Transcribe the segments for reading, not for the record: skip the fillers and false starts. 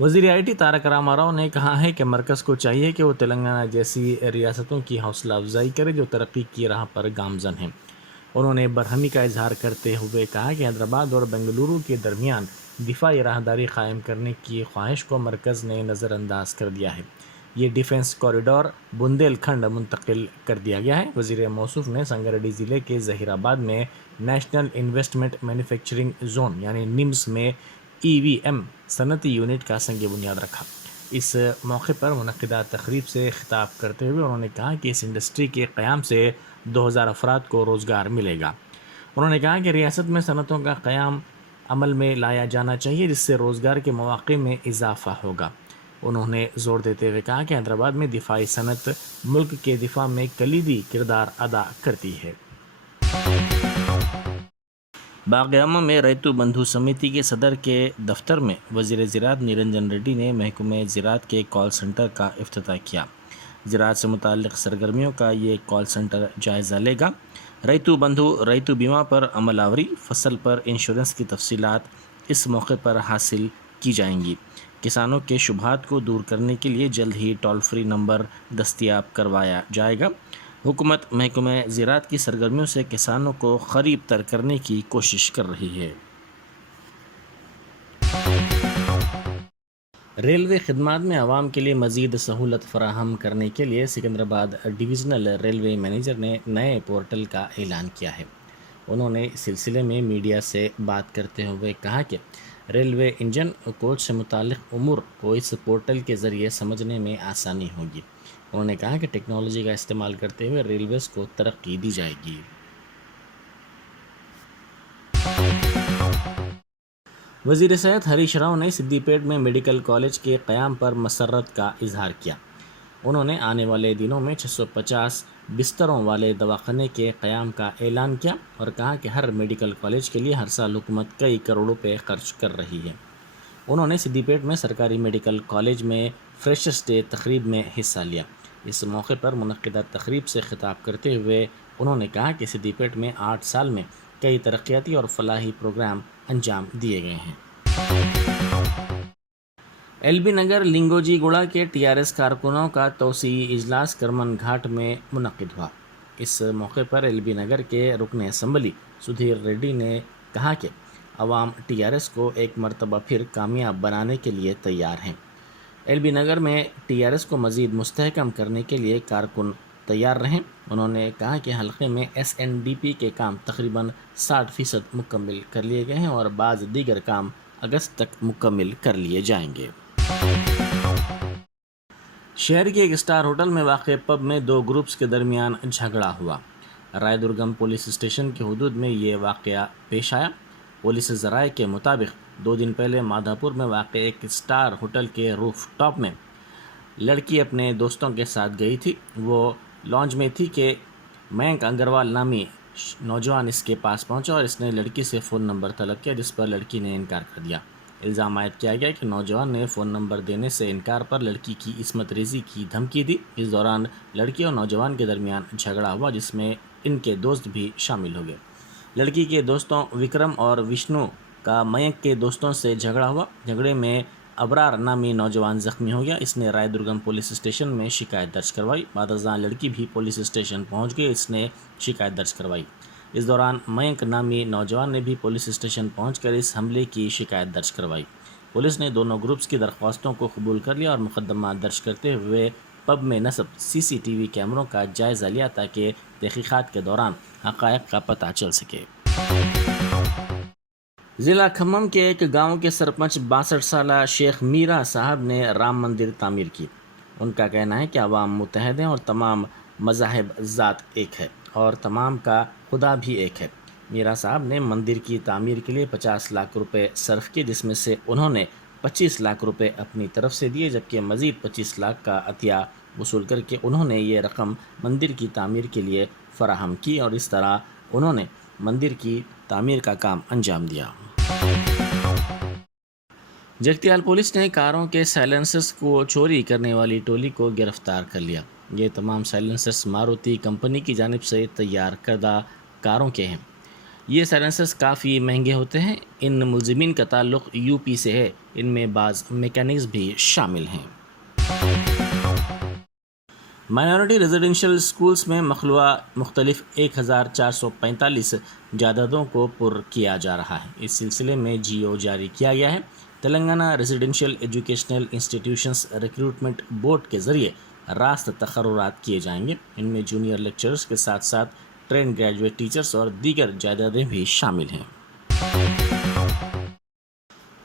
وزیر I T Tarak Rama Rao نے کہا ہے کہ مرکز کو چاہیے کہ وہ تلنگانہ جیسی ریاستوں کی حوصلہ افزائی کرے جو ترقی کی راہ پر گامزن ہیں۔ انہوں نے برہمی کا اظہار کرتے ہوئے کہا کہ حیدرآباد اور بنگلورو کے درمیان دفاعی راہداری قائم کرنے کی خواہش کو مرکز نے نظر انداز کر دیا ہے۔ یہ ڈیفنس کوریڈور بندیل کھنڈ منتقل کر دیا گیا ہے۔ وزیر موصوف نے سنگریڈی ضلع کے ظہیر آباد میں نیشنل انویسٹمنٹ مینوفیکچرنگ زون یعنی نیمز میں ای وی ایم صنعتی یونٹ کا سنگ بنیاد رکھا۔ اس موقع پر منعقدہ تقریب سے خطاب کرتے ہوئے انہوں نے کہا کہ اس انڈسٹری کے قیام سے 2000 افراد کو روزگار ملے گا۔ انہوں نے کہا کہ ریاست میں صنعتوں کا قیام عمل میں لایا جانا چاہیے جس سے روزگار کے مواقع میں اضافہ ہوگا۔ انہوں نے زور دیتے ہوئے کہا کہ حیدرآباد میں دفاعی صنعت ملک کے دفاع میں کلیدی کردار ادا کرتی ہے۔ باغ اعظم میں ریتو بندھو سمیتی کے صدر کے دفتر میں وزیر زراعت نرنجن ریڈی نے محکمہ زراعت کے کال سنٹر کا افتتاح کیا۔ زراعت سے متعلق سرگرمیوں کا یہ کال سنٹر جائزہ لے گا۔ ریتو بندھو ریتو بیمہ پر عمل آوری، فصل پر انشورنس کی تفصیلات اس موقع پر حاصل کی جائیں گی۔ کسانوں کے شبہات کو دور کرنے کے لیے جلد ہی ٹول فری نمبر دستیاب کروایا جائے گا۔ حکومت محکمہ زراعت کی سرگرمیوں سے کسانوں کو قریب تر کرنے کی کوشش کر رہی ہے۔ ریلوے خدمات میں عوام کے لیے مزید سہولت فراہم کرنے کے لیے سکندرآباد ڈویژنل ریلوے مینیجر نے نئے پورٹل کا اعلان کیا ہے۔ انہوں نے اس سلسلے میں میڈیا سے بات کرتے ہوئے کہا کہ ریلوے انجن کوچ سے متعلق امور کو اس پورٹل کے ذریعے سمجھنے میں آسانی ہوگی۔ انہوں نے کہا کہ ٹیکنالوجی کا استعمال کرتے ہوئے ریلویز کو ترقی دی جائے گی۔ وزیر صحت ہریش راؤ نے سدی پیٹ میں میڈیکل کالج کے قیام پر مسرت کا اظہار کیا۔ انہوں نے آنے والے دنوں میں 650 بستروں والے دواخانے کے قیام کا اعلان کیا اور کہا کہ ہر میڈیکل کالج کے لیے ہر سال حکومت کئی کروڑ روپے خرچ کر رہی ہے۔ انہوں نے سدی پیٹ میں سرکاری میڈیکل کالج میں فریشرز ڈے تقریب میں حصہ لیا۔ اس موقع پر منعقدہ تقریب سے خطاب کرتے ہوئے انہوں نے کہا کہ سدی پیٹ میں 8 سال میں کئی ترقیاتی اور فلاحی پروگرام انجام دیے گئے ہیں۔ ایل بی نگر لنگوجی گوڑا کے ٹی آر ایس کارکنوں کا توسیعی اجلاس کرمن گھاٹ میں منعقد ہوا۔ اس موقع پر ایل بی نگر کے رکن اسمبلی سدھیر ریڈی نے کہا کہ عوام ٹی آر ایس کو ایک مرتبہ پھر کامیاب بنانے کے لیے تیار ہیں۔ ایل بی نگر میں ٹی آر ایس کو مزید مستحکم کرنے کے لیے کارکن تیار رہیں۔ انہوں نے کہا کہ حلقے میں ایس این ڈی پی کے کام تقریباً 60% مکمل کر لیے گئے ہیں اور بعض دیگر کام اگست تک مکمل کر لیے جائیں گے۔ شہر کے ایک اسٹار ہوٹل میں واقع پب میں 2 گروپس کے درمیان جھگڑا ہوا۔ رائے درگم پولیس اسٹیشن کی حدود میں یہ واقعہ پیش آیا۔ پولیس ذرائع کے مطابق 2 دن پہلے مادھا پور میں واقع ایک اسٹار ہوٹل کے روف ٹاپ میں لڑکی اپنے دوستوں کے ساتھ گئی تھی۔ وہ لانج میں تھی کہ مینک اگروال نامی نوجوان اس کے پاس پہنچا اور اس نے لڑکی سے فون نمبر طلب کیا جس پر لڑکی نے انکار کر دیا۔ الزام عائد کیا گیا کہ نوجوان نے فون نمبر دینے سے انکار پر لڑکی کی عصمت ریزی کی دھمکی دی۔ اس دوران لڑکی اور نوجوان کے درمیان جھگڑا ہوا جس میں ان کے دوست بھی شامل ہو گئے۔ لڑکی کے دوستوں وکرم اور وشنو کا مینک کے دوستوں سے جھگڑا ہوا۔ جھگڑے میں ابرار نامی نوجوان زخمی ہو گیا۔ اس نے رائے درگم پولیس اسٹیشن میں شکایت درج کروائی۔ بعد ازاں لڑکی بھی پولیس اسٹیشن پہنچ گئی، اس نے شکایت درج کروائی۔ اس دوران مینک نامی نوجوان نے بھی پولیس اسٹیشن پہنچ کر اس حملے کی شکایت درج کروائی۔ پولیس نے دونوں گروپس کی درخواستوں کو قبول کر لیا اور مقدمہ درج کرتے ہوئے پب میں نصب سی سی ٹی وی کیمروں کا جائزہ لیا تاکہ تحقیقات کے دوران حقائق کا پتہ چل سکے۔ ضلع کھمم کے ایک گاؤں کے سرپنچ 62 سالہ شیخ میرا صاحب نے رام مندر تعمیر کی۔ ان کا کہنا ہے کہ عوام متحد ہیں اور تمام مذاہب ذات ایک ہے اور تمام کا خدا بھی ایک ہے۔ میرا صاحب نے مندر کی تعمیر کے لیے 50 لاکھ روپے صرف کیے جس میں سے انہوں نے 25 لاکھ روپے اپنی طرف سے دیے جبکہ مزید 25 لاکھ کا عطیہ وصول کر کے انہوں نے یہ رقم مندر کی تعمیر کے لیے فراہم کی اور اس طرح انہوں نے مندر کی تعمیر کا کام انجام دیا۔ جگتیال پولیس نے کاروں کے سائلنسرز کو چوری کرنے والی ٹولی کو گرفتار کر لیا۔ یہ تمام سائلنسرز ماروتی کمپنی کی جانب سے تیار کردہ کاروں کے ہیں۔ یہ سائلنسرز کافی مہنگے ہوتے ہیں. ان ملزمین کا تعلق یو پی سے ہے. ان میں بعض میکینکس بھی شامل ہیں. مائنورٹی ریزیڈنشل اسکولز میں مخلوع مختلف 1445 جائیدادوں کو پر کیا جا رہا ہے. اس سلسلے میں جی او جاری کیا گیا ہے. Telangana residential educational institutions recruitment board کے ذریعے راست تقررات کیے جائیں گے. ان میں جونیئر لیکچررز کے ساتھ ساتھ ٹرینڈ گریجویٹ ٹیچرز اور دیگر جائیدادیں بھی شامل ہیں.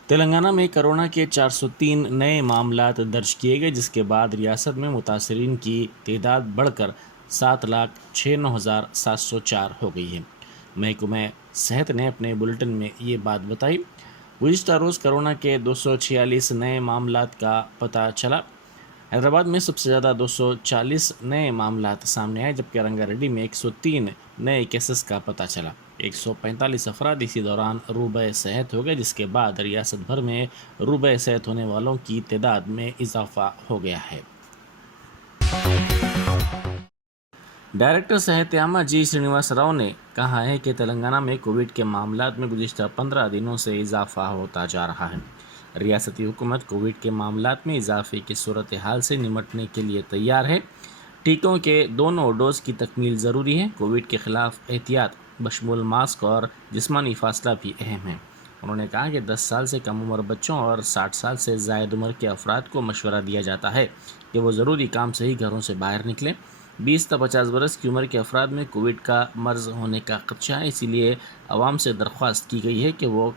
تلنگانہ میں کرونا کے 403 نئے معاملات درج کیے گئے، جس کے بعد ریاست میں متاثرین کی تعداد بڑھ کر 7,96,704 ہو گئی ہے. محکمہ صحت نے اپنے بلیٹن میں یہ بات بتائی. گزشتہ روز کرونا کے 246 نئے معاملات کا پتہ چلا. حیدرآباد میں سب سے زیادہ 240 نئے معاملات سامنے آئے، جبکہ رنگا ریڈی میں 103 نئے کیسز کا پتہ چلا. 145 افراد اسی دوران روبہ صحت ہو گئے، جس کے بعد ریاست بھر میں روبہ صحت ہونے والوں کی تعداد میں اضافہ ہو گیا ہے. ڈائریکٹر صحت عامہ جی سرینواس راؤ نے کہا ہے کہ تلنگانہ میں کووڈ کے معاملات میں گزشتہ 15 دنوں سے اضافہ ہوتا جا رہا ہے. ریاستی حکومت کووڈ کے معاملات میں اضافے کی صورتحال سے نمٹنے کے لیے تیار ہے. ٹیکوں کے دونوں ڈوز کی تکمیل ضروری ہے. کووڈ کے خلاف احتیاط بشمول ماسک اور جسمانی فاصلہ بھی اہم ہے. انہوں نے کہا کہ 10 سال سے کم عمر بچوں اور 60 سال سے زائد عمر کے افراد کو مشورہ دیا جاتا ہے کہ وہ ضروری کام سے ہی گھروں سے باہر نکلیں. 20 تا 50 برس کی عمر کے افراد میں کووڈ کا مرض ہونے کا خدشہ ہے. اسی لیے عوام سے درخواست کی گئی ہے کہ وہ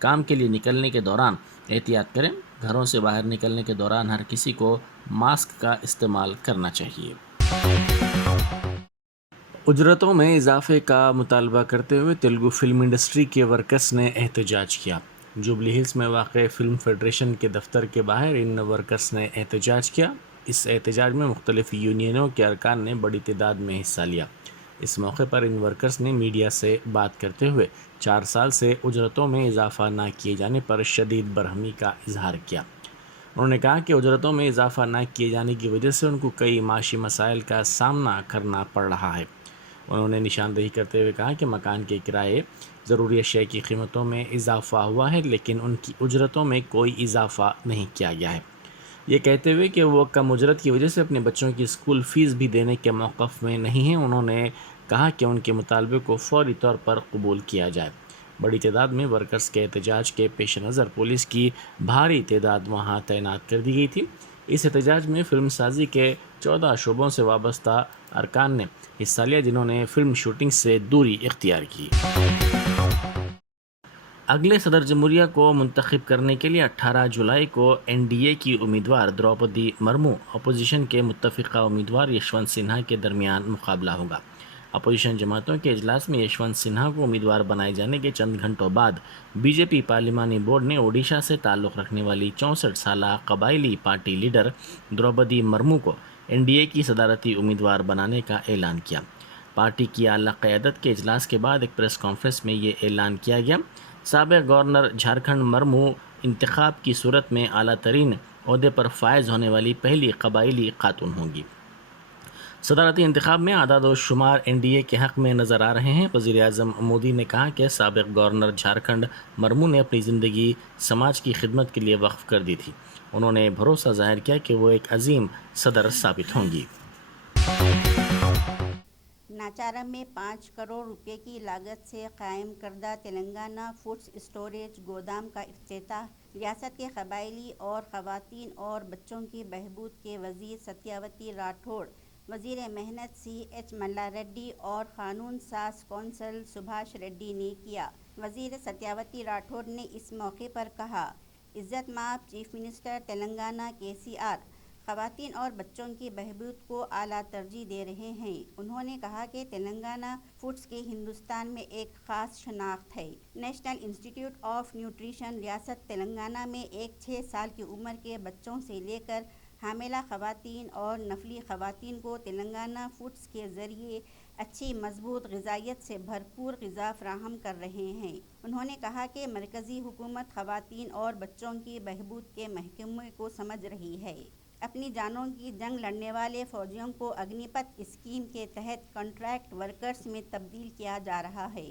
کام کے لیے نکلنے کے دوران احتیاط کریں. گھروں سے باہر نکلنے کے دوران ہر کسی کو ماسک کا استعمال کرنا چاہیے. اجرتوں میں اضافے کا مطالبہ کرتے ہوئے تیلگو فلم انڈسٹری کے ورکرز نے احتجاج کیا. جوبلی ہلز میں واقع فلم فیڈریشن کے دفتر کے باہر ان ورکرز نے احتجاج کیا. اس احتجاج میں مختلف یونینوں کے ارکان نے بڑی تعداد میں حصہ لیا. اس موقع پر ان ورکرز نے میڈیا سے بات کرتے ہوئے 4 سال سے اجرتوں میں اضافہ نہ کیے جانے پر شدید برہمی کا اظہار کیا. انہوں نے کہا کہ اجرتوں میں اضافہ نہ کیے جانے کی وجہ سے ان کو کئی معاشی مسائل کا سامنا کرنا پڑ رہا ہے. انہوں نے نشاندہی کرتے ہوئے کہا کہ مکان کے کرائے، ضروری اشیاء کی قیمتوں میں اضافہ ہوا ہے، لیکن ان کی اجرتوں میں کوئی اضافہ نہیں کیا گیا ہے. یہ کہتے ہوئے کہ وہ کم اجرت کی وجہ سے اپنے بچوں کی اسکول فیس بھی دینے کے موقف میں نہیں ہیں، انہوں نے کہا کہ ان کے مطالبے کو فوری طور پر قبول کیا جائے. بڑی تعداد میں ورکرز کے احتجاج کے پیش نظر پولیس کی بھاری تعداد وہاں تعینات کر دی گئی تھی. اس احتجاج میں فلم سازی کے 14 شعبوں سے وابستہ ارکان نے حصہ لیا، جنہوں نے فلم شوٹنگ سے دوری اختیار کی. اگلے صدر جمہوریہ کو منتخب کرنے کے لیے 18 جولائی کو این ڈی اے کی امیدوار دروپدی مرمو، اپوزیشن کے متفقہ امیدوار یشونت سنہا کے درمیان مقابلہ ہوگا. اپوزیشن جماعتوں کے اجلاس میں یشونت سنہا کو امیدوار بنائے جانے کے چند گھنٹوں بعد بی جے پی پارلیمانی بورڈ نے اوڈیشہ سے تعلق رکھنے والی 64 سالہ قبائلی پارٹی لیڈر دروپدی مرمو کو این ڈی اے کی صدارتی امیدوار بنانے کا اعلان کیا. پارٹی کی اعلیٰ قیادت کے اجلاس کے بعد ایک پریس کانفرنس میں یہ اعلان کیا گیا. سابق گورنر جھارکھنڈ مرمو انتخاب کی صورت میں اعلیٰ ترین عہدے پر فائز ہونے والی پہلی قبائلی خاتون ہوں گی. صدارتی انتخاب میں اعداد و شمار این ڈی اے کے حق میں نظر آ رہے ہیں. وزیر اعظم مودی نے کہا کہ سابق گورنر جھارکھنڈ مرمو نے اپنی زندگی سماج کی خدمت کے لیے وقف کر دی تھی. انہوں نے بھروسہ ظاہر کیا کہ وہ ایک عظیم صدر ثابت ہوں گی. ناچارم میں 5 کروڑ روپے کی لاگت سے قائم کردہ تلنگانہ فوڈ اسٹوریج گودام کا افتتاح ریاست کے قبائلی اور خواتین اور بچوں کی بہبود کے وزیر ستیاوتی راٹھوڑ، وزیر محنت سی ایچ ملا ریڈی اور قانون ساز کونسل سبھاش ریڈی نے کیا. وزیر ستیاوتی راٹھوڑ نے اس موقع پر کہا، عزت مآب چیف منسٹر تلنگانہ کے سی آر خواتین اور بچوں کی بہبود کو اعلیٰ ترجیح دے رہے ہیں. انہوں نے کہا کہ تلنگانہ فوڈس کی ہندوستان میں ایک خاص شناخت ہے. نیشنل انسٹی ٹیوٹ آف نیوٹریشن ریاست تلنگانہ میں 6 سال کی عمر کے بچوں سے لے کر حاملہ خواتین اور نفلی خواتین کو تلنگانہ فوڈس کے ذریعے اچھی مضبوط غذائیت سے بھرپور غذا فراہم کر رہے ہیں. انہوں نے کہا کہ مرکزی حکومت خواتین اور بچوں کی بہبود کے محکمے کو سمجھ رہی ہے. اپنی جانوں کی جنگ لڑنے والے فوجیوں کو اگنی پتھ اسکیم کے تحت کنٹریکٹ ورکرز میں تبدیل کیا جا رہا ہے.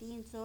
300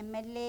MLA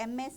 MS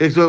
100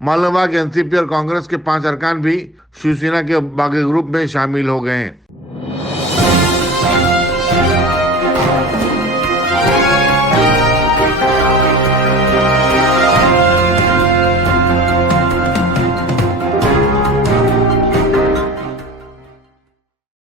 معلوم ہوا کہ NCP اور کانگریس کے 5 ارکان بھی شیو سینا کے باغی گروپ میں شامل ہو گئے ہیں.